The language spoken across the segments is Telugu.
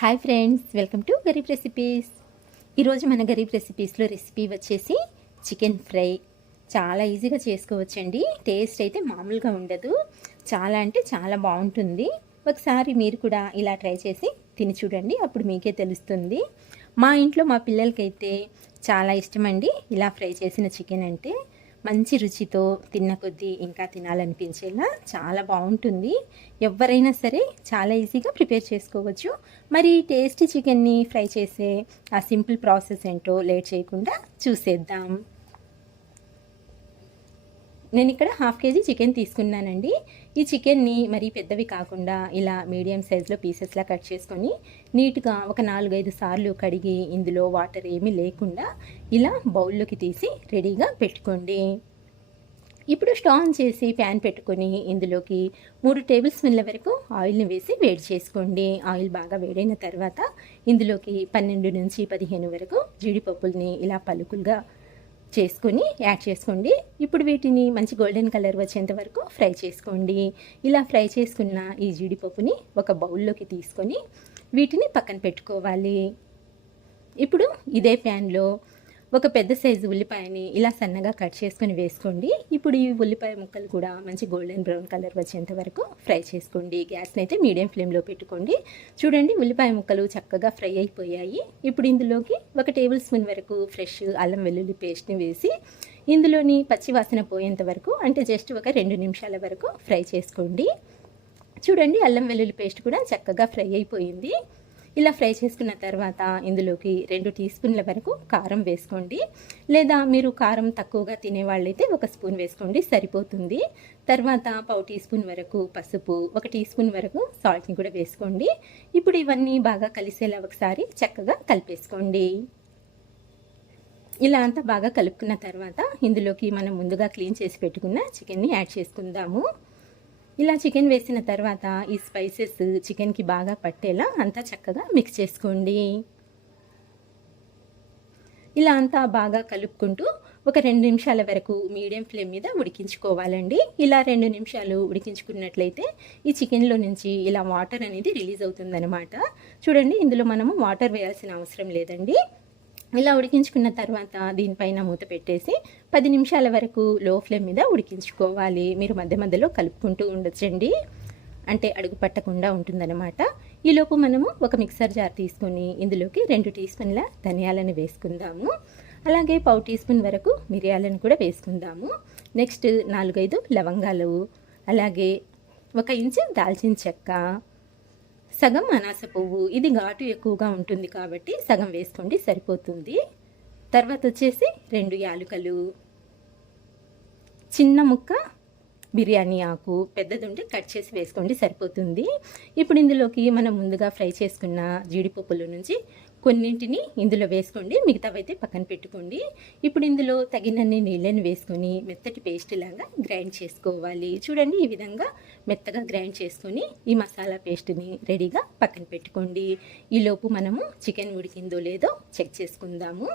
Hi friends welcome to Garib recipes ఈరోజు మన గరీబ్ రెసిపీస్లో రెసిపీ వచ్చేసి చికెన్ ఫ్రై చాలా ఈజీగా చేసుకోవచ్చండి. టేస్ట్ అయితే మామూలుగా ఉండదు. చాలా అంటే చాలా బాగుంటుంది. ఒకసారి మీరు కూడా ఇలా ట్రై చేసి తిని చూడండి అప్పుడు మీకే తెలుస్తుంది. మా ఇంట్లో మా పిల్లలకైతే చాలా ఇష్టమండి ఇలా ఫ్రై చేసిన చికెన్ అంటే. మంచి రుచితో తిన్న కొద్దీ ఇంకా తినాలనిపించేలా చాలా బాగుంటుంది. ఎవరైనా సరే చాలా ఈజీగా ప్రిపేర్ చేసుకోవచ్చు. మరి టేస్టీ చికెన్ని ఫ్రై చేసే ఆ సింపుల్ ప్రాసెస్ ఏంటో లేట్ చేయకుండా చూసేద్దాం. నేను ఇక్కడ హాఫ్ కేజీ చికెన్ తీసుకున్నానండి. ఈ చికెన్ని మరీ పెద్దవి కాకుండా ఇలా మీడియం సైజులో పీసెస్లా కట్ చేసుకొని నీట్గా ఒక నాలుగైదు సార్లు కడిగి ఇందులో వాటర్ ఏమీ లేకుండా ఇలా బౌల్లోకి తీసి రెడీగా పెట్టుకోండి. ఇప్పుడు స్టవ్ ఆన్ చేసి ప్యాన్ పెట్టుకొని ఇందులోకి మూడు టేబుల్ స్పూన్ల వరకు ఆయిల్ని వేసి వేడి చేసుకోండి. ఆయిల్ బాగా వేడైన తర్వాత ఇందులోకి పన్నెండు నుంచి పదిహేను వరకు జీడిపప్పుల్ని ఇలా పలుకులుగా చేసుకొని యాడ్ చేసుకోండి. ఇప్పుడు వీటిని మంచి గోల్డెన్ కలర్ వచ్చేంత వరకు ఫ్రై చేసుకోండి. ఇలా ఫ్రై చేసుకున్న ఈ జీడిపప్పుని ఒక బౌల్లోకి తీసుకొని వీటిని పక్కన పెట్టుకోవాలి. ఇప్పుడు ఇదే ప్యాన్లో ఒక పెద్ద సైజు ఉల్లిపాయని ఇలా సన్నగా కట్ చేసుకొని వేసుకోండి. ఇప్పుడు ఈ ఉల్లిపాయ ముక్కలు కూడా మంచి గోల్డెన్ బ్రౌన్ కలర్ వచ్చేంత వరకు ఫ్రై చేసుకోండి. గ్యాస్ని అయితే మీడియం ఫ్లేమ్లో పెట్టుకోండి. చూడండి ఉల్లిపాయ ముక్కలు చక్కగా ఫ్రై అయిపోయాయి. ఇప్పుడు ఇందులోకి ఒక టేబుల్ స్పూన్ వరకు ఫ్రెష్ అల్లం వెల్లుల్లి పేస్ట్ని వేసి ఇందులోని పచ్చి వాసన పోయేంత వరకు అంటే జస్ట్ ఒక రెండు నిమిషాల వరకు ఫ్రై చేసుకోండి. చూడండి అల్లం వెల్లుల్లి పేస్ట్ కూడా చక్కగా ఫ్రై అయిపోయింది. ఇలా ఫ్రై చేసుకున్న తర్వాత ఇందులోకి రెండు టీ స్పూన్ల వరకు కారం వేసుకోండి. లేదా మీరు కారం తక్కువగా తినేవాళ్ళైతే ఒక స్పూన్ వేసుకోండి సరిపోతుంది. తర్వాత పావు టీ స్పూన్ వరకు పసుపు ఒక టీ స్పూన్ వరకు సాల్ట్ని కూడా వేసుకోండి. ఇప్పుడు ఇవన్నీ బాగా కలిసేలా ఒకసారి చక్కగా కలిపేసుకోండి. ఇలా అంతా బాగా కలుపుకున్న తర్వాత ఇందులోకి మనం ముందుగా క్లీన్ చేసి పెట్టుకున్న చికెన్ని యాడ్ చేసుకుందాము. ఇలా చికెన్ వేసిన తర్వాత ఈ స్పైసెస్ చికెన్కి బాగా పట్టేలా అంతా చక్కగా మిక్స్ చేసుకోండి. ఇలా అంతా బాగా కలుపుకుంటూ ఒక రెండు నిమిషాల వరకు మీడియం ఫ్లేమ్ మీద ఉడికించుకోవాలండి. ఇలా రెండు నిమిషాలు ఉడికించుకున్నట్లయితే ఈ చికెన్లో నుంచి ఇలా వాటర్ అనేది రిలీజ్ అవుతుందనమాట చూడండి ఇందులో మనము వాటర్ వేయాల్సిన అవసరం లేదండి. ఇలా ఉడికించుకున్న తర్వాత దీనిపైన మూత పెట్టేసి పది నిమిషాల వరకు లో ఫ్లేమ్ మీద ఉడికించుకోవాలి. మీరు మధ్య మధ్యలో కలుపుకుంటూ ఉండొచ్చండి. అంటే అడుగు పట్టకుండా ఉంటుందన్నమాట. ఈలోపు మనము ఒక మిక్సర్ జార్ తీసుకొని ఇందులోకి రెండు టీ స్పూన్ల ధనియాలను వేసుకుందాము. అలాగే పావు టీ స్పూన్ వరకు మిరియాలను కూడా వేసుకుందాము. నెక్స్ట్ నాలుగైదు లవంగాలు. అలాగే ఒక ఇంచు దాల్చిన చెక్క. సగం అనాస పువ్వు. ఇది ఘాటు ఎక్కువగా ఉంటుంది కాబట్టి సగం వేసుకోండి సరిపోతుంది. తర్వాత వచ్చేసి రెండు యాలుకలు. చిన్న ముక్క బిర్యానీ ఆకు. పెద్దది ఉంటే కట్ చేసి వేసుకోండి సరిపోతుంది. ఇప్పుడు ఇందులోకి మనం ముందుగా ఫ్రై చేసుకున్న జీడిపప్పుల నుంచి కొన్నింటిని ఇందులో వేసుకోండి మిగతావైతే పక్కన పెట్టుకోండి. ఇప్పుడు ఇందులో తగినన్ని నీళ్ళని వేసుకొని మెత్తటి పేస్ట్ లాగా గ్రైండ్ చేసుకోవాలి. చూడండి ఈ విధంగా మెత్తగా గ్రైండ్ చేసుకొని ఈ మసాలా పేస్ట్ని రెడీగా పక్కన పెట్టుకోండి. ఈలోపు మనము చికెన్ ఉడికిందో లేదో చెక్ చేసుకుందాము.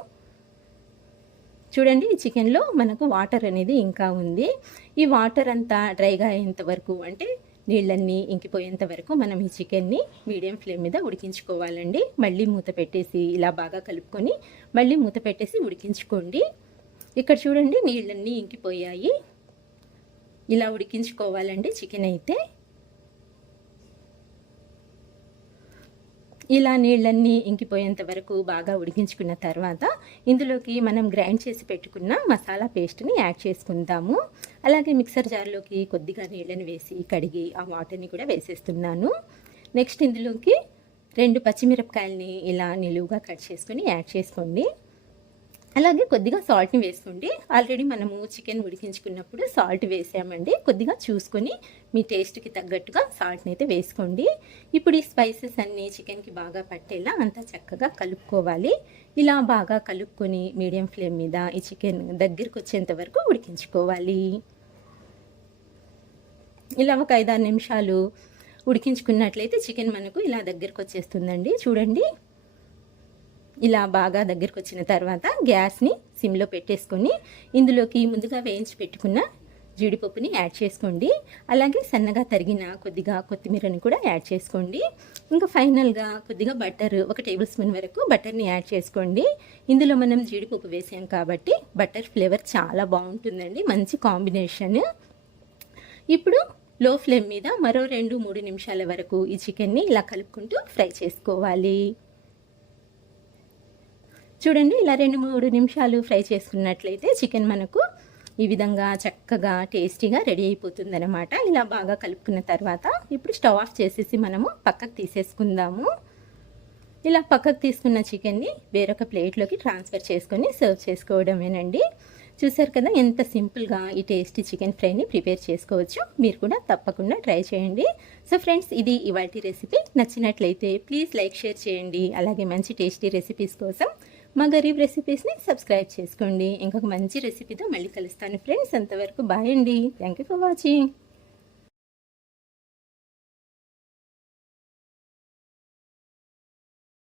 చూడండి ఈ చికెన్లో మనకు వాటర్ అనేది ఇంకా ఉంది. ఈ వాటర్ అంతా డ్రైగా అయ్యేంత వరకు అంటే నీళ్ళన్నీ ఇంకిపోయేంత వరకు మనం ఈ చికెన్ని మీడియం ఫ్లేమ్ మీద ఉడికించుకోవాలండి. మళ్ళీ మూత పెట్టేసి ఇలా బాగా కలుపుకొని మళ్ళీ మూత పెట్టేసి ఉడికించుకోండి. ఇక్కడ చూడండి నీళ్ళన్నీ ఇంకిపోయాయి. ఇలా ఉడికించుకోవాలండి చికెన్ అయితే. ఇలా నీళ్ళన్నీ ఇంకిపోయేంత వరకు బాగా ఉడికించుకున్న తర్వాత ఇందులోకి మనం గ్రైండ్ చేసి పెట్టుకున్న మసాలా పేస్ట్ని యాడ్ చేసుకుందాము. అలాగే మిక్సర్ జార్లోకి కొద్దిగా నీళ్ళని వేసి కడిగి ఆ వాటర్ని కూడా వేసేస్తున్నాను. నెక్స్ట్ ఇందులోకి రెండు పచ్చిమిరపకాయలని ఇలా నిలువుగా కట్ చేసుకొని యాడ్ చేసుకోండి. అలాగే కొద్దిగా సాల్ట్ని వేసుకోండి ఆల్రెడీ మనము చికెన్ ఉడికించుకున్నప్పుడు సాల్ట్ వేసామండి. కొద్దిగా చూసుకొని మీ టేస్ట్కి తగ్గట్టుగా సాల్ట్ని అయితే వేసుకోండి. ఇప్పుడు ఈ స్పైసెస్ అన్నీ చికెన్కి బాగా పట్టేలా అంతా చక్కగా కలుపుకోవాలి. ఇలా బాగా కలుపుకొని మీడియం ఫ్లేమ్ మీద ఈ చికెన్ దగ్గరికి వచ్చేంత వరకు ఉడికించుకోవాలి. ఇలా ఒక ఐదారు నిమిషాలు ఉడికించుకున్నట్లయితే చికెన్ మనకు ఇలా దగ్గరికి వచ్చేస్తుందండి. చూడండి. ఇలా బాగా దగ్గరకు వచ్చిన తర్వాత గ్యాస్ని సిమ్లో పెట్టేసుకొని ఇందులోకి ముందుగా వేయించి పెట్టుకున్న జీడిపప్పుని యాడ్ చేసుకోండి. అలాగే సన్నగా తరిగిన కొద్దిగా కొత్తిమీరని కూడా యాడ్ చేసుకోండి. ఇంకా ఫైనల్గా కొద్దిగా బటర్ ఒక టేబుల్ స్పూన్ వరకు బటర్ని యాడ్ చేసుకోండి. ఇందులో మనం జీడిపప్పు వేసాం కాబట్టి బటర్ ఫ్లేవర్ చాలా బాగుంటుందండి. మంచి కాంబినేషన్. ఇప్పుడు లో ఫ్లేమ్ మీద మరో రెండు మూడు నిమిషాల వరకు ఈ చికెన్ని ఇలా కలుపుకుంటూ ఫ్రై చేసుకోవాలి. చూడండి ఇలా రెండు మూడు నిమిషాలు ఫ్రై చేసుకున్నట్లయితే చికెన్ మనకు ఈ విధంగా చక్కగా టేస్టీగా రెడీ అయిపోతుందనమాట ఇలా బాగా కలుపుకున్న తర్వాత ఇప్పుడు స్టవ్ ఆఫ్ చేసేసి మనము పక్కకు తీసేసుకుందాము. ఇలా పక్కకు తీసుకున్న చికెన్ని వేరొక ప్లేట్లోకి ట్రాన్స్ఫర్ చేసుకొని సర్వ్ చేసుకోవడమేనండి. చూసారు కదా ఎంత సింపుల్గా ఈ టేస్టీ చికెన్ ఫ్రైని ప్రిపేర్ చేసుకోవచ్చు. మీరు కూడా తప్పకుండా ట్రై చేయండి. సో ఫ్రెండ్స్ ఇది ఇవాటి రెసిపీ. నచ్చినట్లయితే ప్లీజ్ లైక్ షేర్ చేయండి. అలాగే మంచి టేస్టీ రెసిపీస్ కోసం మా గరీబ్ రెసిపీస్ని సబ్స్క్రైబ్ చేసుకోండి. ఇంకొక మంచి రెసిపీతో మళ్ళీ కలుస్తాను. ఫ్రెండ్స్ అంతవరకు బాయ్ అండి. Thank you for watching